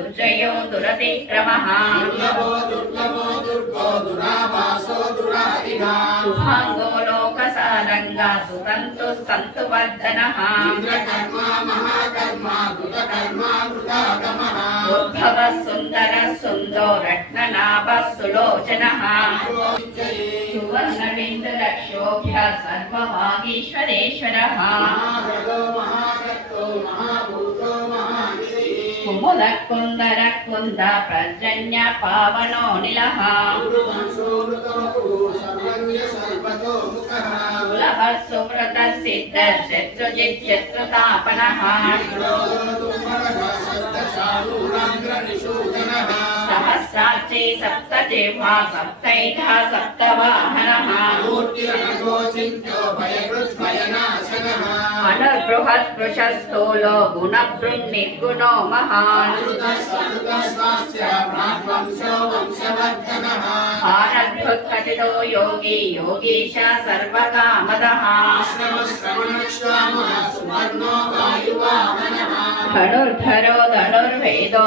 दुर्जयो दुरतिक्रमः शुभाङ्गो लोकसारङ्गा सुतन्तु सन्तु वर्धनः उद्भवः सुन्दरः सुन्दो रत्ननाभः सुलोचनः सुवर्णबिन्दुलक्ष्योभ्यः सर्वभागीश्वरेश्वरः कुमुदकुन्दरकुन्द पर्जन्य पावनो निलः सुलभः सुव्रतः सिद्धः शत्रुजित् शत्रुतापनः सहस्राक्षी सप्तजिह्वा सप्तैकः सप्तवाहनः अनुर्बृहत् वृषस्थूलो गुणभृन्निर्गुणो महान् भारद्भुत्कथितो योगी योगीश सर्वकामदः धनुर्धरो धनुर्वेदो